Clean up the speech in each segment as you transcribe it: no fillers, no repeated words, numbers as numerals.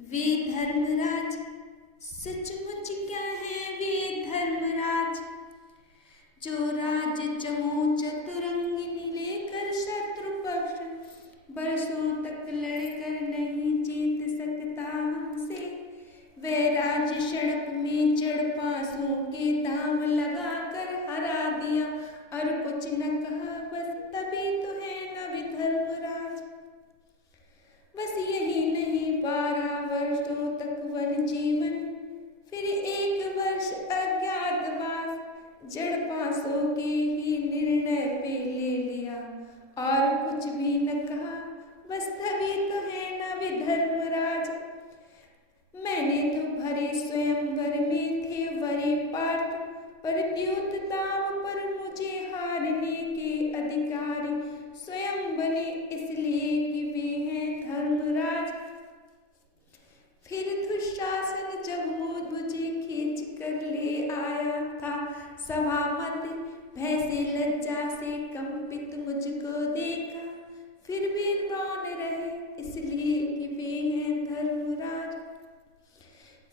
वे धर्मराज सचमुच क्या है वे धर्मराज, जो राज चमो चतुरंगिनी लेकर शत्रु पक्ष बरसों तक लड़कर नहीं जीत सकता हमसे। वह राज सड़क में चढ़ पासों के दाम लगाकर हरा दिया और कुछ न कहा, बस तभी तो है न वे धर्मराज। बस यही नहीं 12 वर्षों तक वन जीवन, फिर 1 वर्ष अज्ञातवास, जड़ पासों के ही निर्णय पे ले लिया और कुछ भी न कहा, बस तभी तो है न वे धर्मराज। मैंने तो भरे स्वयंवर में थे वरे पार्थ, पर द्योतताओं पर मुझे हारने के अधिकारी स्वयं बने, इसलिए कि वे हैं धर्मराज। फिर दुशासन जब मुझे खींच कर ले आया था सभा मध्य, भय से लज्जा से कंपित मुझको देखा, फिर भी मौन रहे, इसलिए कि वे हैं धर्मराज।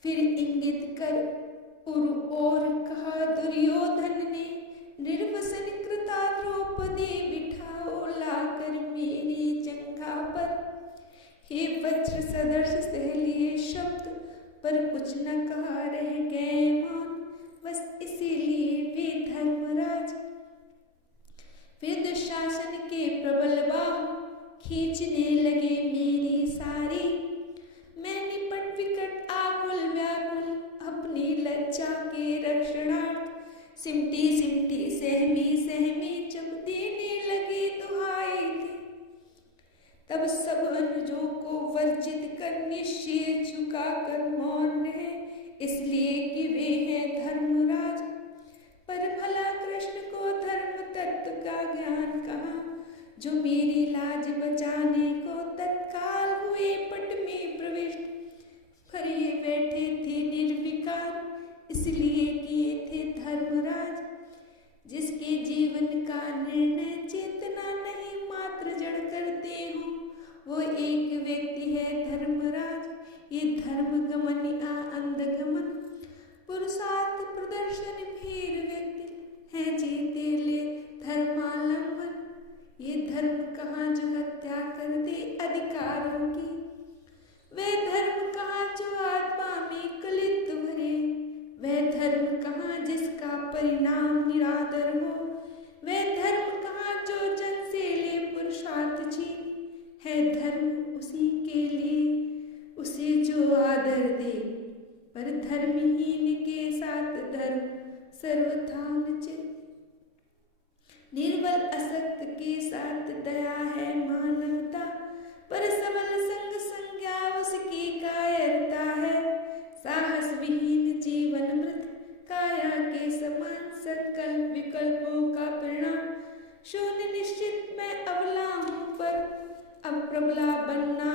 फिर इंगित कर और कहा दुर्योधन ने, निर्वसन कृता द्रौपदी बिठाओ लाकर मेरी जंघा पर। हे वज्र सदर्श सह लिए शब्द, पर कुछ न कहा, रह गए मौन, बस इसीलिए वे धर्मराज। फिर दुशासन के प्रबल बाहु खींचने लगे मेरी सारी, मैं निपट विकट आकुल व्याकुल अपनी लज्जा के रक्षणार्थ, सिमटी सिमटी सहमी सहमी जब देने लगे दुहाई थी, तब सब अनुजों को वर्जित करने शीर झुकाकर मौन रहे, इसलिए कि वे हैं धर्मराज। पर भला कृष्ण को धर्म तत्व का ज्ञान कहाँ, जो मेरी लाज बचाने को तत्काल हुए पट में प्रविष्ट, पर ये बैठे थे निर्विकार, इसलिए किए थे धर्मराज। जिसके जीवन का निर्णय चेतना नहीं मात्र जड़ करते हो, वो एक व्यक्ति है धर्मराज। ये धर्म गमन या अंधगमन पुरुषार्थ प्रदर्शन भीर व्यक्ति है, जीते ले धर्मालंबन। ये धर्म कहाँ जो हत्या कर दे अधिकारों की, वह धर्म कहाँ जो आत्मा में कलित भरे, वह धर्म कहाँ जिसका परिणाम निरादर हो, वह धर्म कहाँ जो जन से ले पुरुषार्थ छीन, है धर्म उसी के लिए उसे जो आदर दे, पर धर्महीन के साथ धर्म सर्वथा अनुचित। निर्बल असक्त के साथ दया है मानवता, पर सबल संग संज्ञा उसकी कायरता है। साहस विहीन जीवन मृत काया के समान, सकल विकल्पों का परिणाम शून्य निश्चित। मैं अबला हूँ पर अब प्रबला बनना